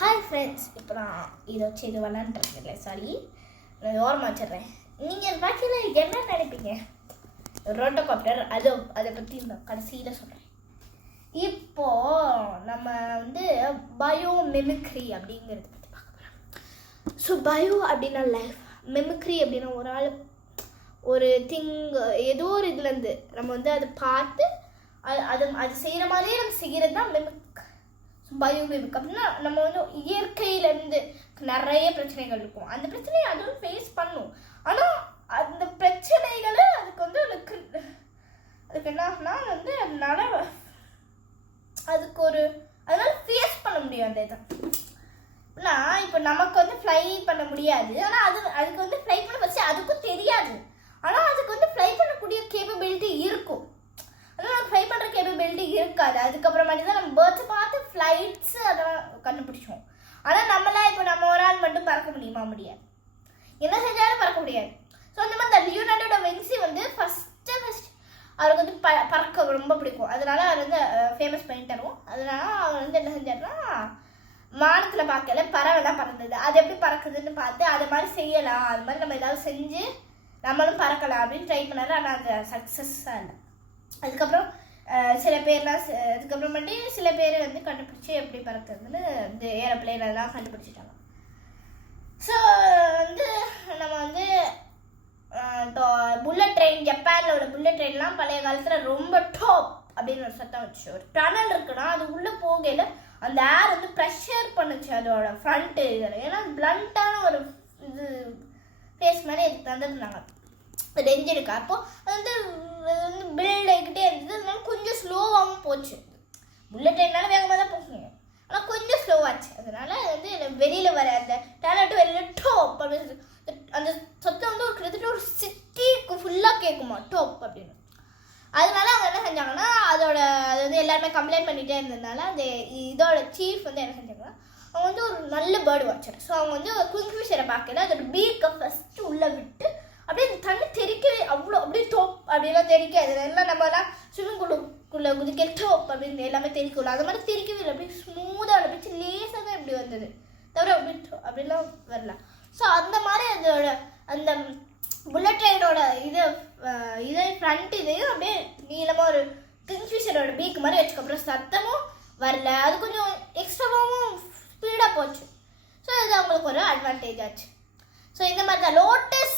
Hi friends, இப்போ நான் இதை வச்சு இது விளாண்டுருக்கேன்ல, சாரி நான் ஓரமாக வச்சிடுறேன். நீங்கள் பாக்கியில் என்ன நினைப்பீங்க? ரோட்டோகாப்டர் அதை பற்றி நான் கடைசியில் சொல்கிறேன். இப்போது நம்ம பயோ மிமிக்ரி அப்படிங்கிறத பற்றி பார்க்க போகிறோம். ஸோ பயோ அப்படின்னா லைஃப், மிமிக்ரி அப்படின்னா ஒரு ஆள் ஒரு திங் ஏதோ ஒரு இதுலேருந்து நம்ம அதை பார்த்து அது செய்கிற மாதிரியே நம்ம செய்கிறது தான் மிமிக். பயோமிமிக் அப்படின்னா நம்ம இயற்கையிலேருந்து நிறைய பிரச்சனைகள் இருக்கும். அந்த பிரச்சனையை அதுவும் ஃபேஸ் பண்ணும். ஆனால் அந்த பிரச்சனைகளை அதுக்கு என்ன ஆகுனா அதனால அதனால ஃபேஸ் பண்ண முடியும். அந்த இதை இப்போ நமக்கு ஃப்ளை பண்ண முடியாது. ஆனால் அதுக்கு ஃப்ளை பண்ண வச்சு அதுக்கும் தெரியாது. ஆனால் அதுக்கு ஃப்ளை பண்ணக்கூடிய கேப்பபிலிட்டி இருக்கும். அதனால் ஃப்ளை பண்ணுற கேப்பபிலிட்டி இருக்காது. அதுக்கப்புறமாட்டி தான் நம்ம பேர்ட்ஸை பார்த்து ஃப்ளைட்ஸு அதெல்லாம் கண்டுபிடிச்சோம். ஆனால் நம்ம ஒரு ஆள் மட்டும் பறக்க முடியுமா? முடியாது. என்ன செஞ்சாலும் பறக்க முடியாது. ஸோ அந்த மாதிரி லியோனார்டோ டா வின்சி ஃபஸ்ட்டு அவருக்கு பறக்க ரொம்ப பிடிக்கும். அதனால அவர் ஃபேமஸ் பெயிண்டரும். அதனால அவர் என்ன செஞ்சார்னா, வானத்தில் பார்க்கல பறவைலாம் பறந்தது. அது எப்படி பறக்குதுன்னு பார்த்து அதை மாதிரி செய்யலாம், அது மாதிரி நம்ம ஏதாவது செஞ்சு நம்மளும் பறக்கலாம் அப்படின்னு ட்ரை பண்ணாரு. ஆனால் அது சக்ஸஸாக இல்லை. அதுக்கப்புறம் சில பேர் கண்டுபிடிச்சி எப்படி பறக்குதுன்னு இந்த ஏரோப்ளேன் அதெல்லாம் கண்டுபிடிச்சிட்டாங்க. ஸோ நம்ம புல்லட் ட்ரெயின், ஜப்பானில் உள்ள புல்லட் ட்ரெயின்லாம் பழைய காலத்தில் ரொம்ப டாப் அப்படின்னு ஒரு சத்தம் வச்சு, ஒரு டனல் இருக்குன்னா அது உள்ளே போகையில் அந்த ஏர் ப்ரெஷர் பண்ணுச்சு அதோட ஃப்ரண்ட்டு இதில். ஏன்னா பிளண்ட்டான ஒரு இது ஃபேஸ் மாதிரி அதுக்கு தந்துருந்தாங்க. ரெஞ்சு இருக்கு. அப்போது பில்ட் ஆகிக்கிட்டே இருந்தது. அதனால கொஞ்சம் ஸ்லோவாகவும் போச்சு. புல்லட் ட்ரெயினால வேகமாக தான் போகுங்க, ஆனால் கொஞ்சம் ஸ்லோவாச்சு. அதனால வெளியில் வர அந்த டேலண்ட்டு வெளியில் டோப் அப்படின்னு அந்த சத்தம் ஒரு கிட்டத்தட்ட ஒரு சிட்டிக்கு ஃபுல்லாக கேட்குமா டோப் அப்படின்னு. அதனால அவங்க என்ன செஞ்சாங்கன்னா, அது எல்லாருமே கம்ப்ளைண்ட் பண்ணிகிட்டே இருந்ததுனால அந்த இதோட சீஃப் என்ன செஞ்சாங்கன்னா, அவங்க ஒரு நல்ல பேர்டு வாட்சர். ஸோ அவங்க ஒரு குயிங்ஃபிஷரை பார்க்கல அதோட பீக்கை ஃபஸ்ட்டு உள்ளே விட்டு அப்படியே தண்ணி தெரிக்கவே அப்படியே டோப் அப்படிலாம் தெரிக்காது. எல்லாம் நம்மலாம் ஸ்விம்மிங் பூலுக்குள்ளே குதிக்க டோப் அப்படின்னு எல்லாமே தெரிக்கல. அது மாதிரி தெரிக்கவே இல்லை. அப்படியே ஸ்மூத்தாக அப்படியே லேசாக தான் இப்படி வந்தது, தவிர அப்படிலாம் வரலாம். ஸோ அந்த மாதிரி அதோட அந்த புல்லட் ட்ரெயினோட இதை ஃப்ரண்ட் இதையும் அப்படியே நீளமாக ஒரு கிங்ஃபிஷரோட பீக் மாதிரி வச்சுக்கப்புறம் சத்தமும் வரல. அது கொஞ்சம் எக்ஸ்ட்ராவாகவும் ஸ்பீடாக போச்சு. ஸோ இது அவங்களுக்கு ஒரு அட்வான்டேஜ் ஆச்சு. ஸோ இந்த மாதிரி தான் லோட்டஸ்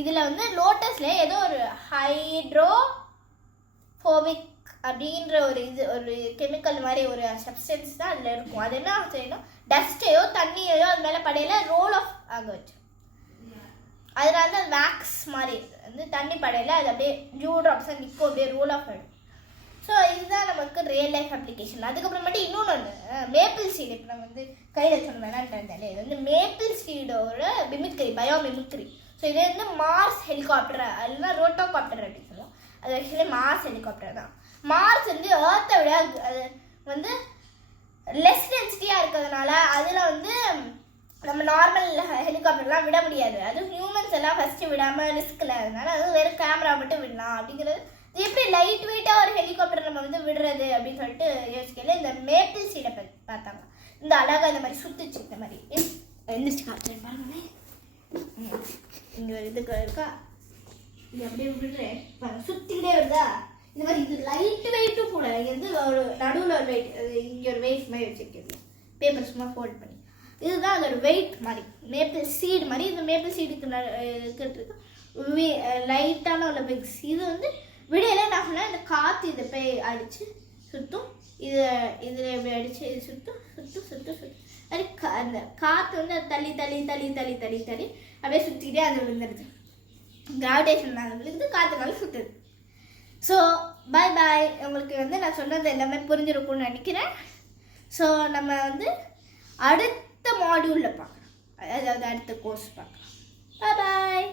இதில் லோட்டஸில் ஏதோ ஒரு ஹைட்ரோஃபோபிக் அப்படின்ற ஒரு கெமிக்கல் மாதிரி ஒரு சப்ஸ்டன்ஸ் தான் அதில் இருக்கும். அது என்ன செய்யணும், டஸ்ட்டையோ தண்ணியோ அது மேலே படையில் ரோல் ஆஃப் ஆக வச்சு, அதில் அது வேக்ஸ் மாதிரி தண்ணி படையில் அது அப்படியே ஜூ ட்ராப்ஸாக நிற்கும், அப்படியே ரோல் ஆஃப் ஆகிடும். ஸோ இதுதான் நமக்கு ரியல் லைஃப் அப்ளிகேஷன். அதுக்கப்புறமேட்டு இன்னொன்று மேப்பிள் சீடு. இப்போ நம்ம கையில் சொன்னேன்னாலே இது மேப்பிள் சீடோட மிமிக்ரி, பயோ மிமிக்ரி. ஸோ இது மார்ஸ் ஹெலிகாப்டர் இல்லைன்னா ரோட்டோகாப்டர் அப்படின்னு சொல்லுவோம். அது ஆக்சுவலி மார்ஸ் ஹெலிகாப்டர் தான். மார்ஸ் ஏர்த்தை விட அது லெஸ் டென்சிட்டியாக இருக்கிறதுனால அதில் நம்ம நார்மல் ஹெலிகாப்டர்லாம் விட முடியாது. அதுவும் ஹியூமன்ஸ் எல்லாம் ஃபஸ்ட்டு விடாமல் ரிஸ்கில், அதனால அது வெறும் கேமரா மட்டும் விடலாம் அப்படிங்கிறது. இது எப்படி லைட் வெயிட்டாக ஒரு ஹெலிகாப்டர் நம்ம விடுறது அப்படின்னு சொல்லிட்டு யோசிக்கல. இந்த மேப்பிள் சீடை பார்த்தாங்க. இந்த அழகாக இந்த மாதிரி சுற்றுச்சு, இந்த மாதிரி எழுந்திரிச்சு காட்டுறேன் பாருங்களேன். இங்கே ஒரு இதுக்கு இருக்கா, இது அப்படியே விடுறேன் சுற்றிக்கிட்டே வருதா. இந்த மாதிரி இது லைட் வெயிட்டும் கூட. ஒரு நடுவில் ஒரு வெயிட், இங்கே ஒரு வெயிட் மாதிரி வச்சுருக்கேன், பேப்பர் சும்மா ஃபோல்ட் பண்ணி. இதுதான் அதோட வெயிட் மாதிரி, மேப்பிள் சீடு மாதிரி. இந்த மேப்பிள் சீடுக்கு இருக்கிறதுக்கு லைட்டான உள்ள பிக்ஸ். இது விடையில என்ன ஆகுனா, இந்த காற்று இதை போய் அடித்து சுற்றும். இதில் எப்படி அடித்து இது சுற்றும். அது அந்த காற்று அது தள்ளி அப்படியே சுற்றிக்கிட்டே அது விழுந்துருது. கிராவிடேஷன் விழுந்து காற்றுனால சுற்றுது. So bye. உங்களுக்கு நான் சொன்னது எல்லாமே புரிஞ்சிருக்கும்னு நினைக்கிறேன். ஸோ நம்ம அடுத்த மாடியூலில் பார்க்கலாம், அதாவது அடுத்த கோர்ஸ் பார்க்கலாம். பாய்.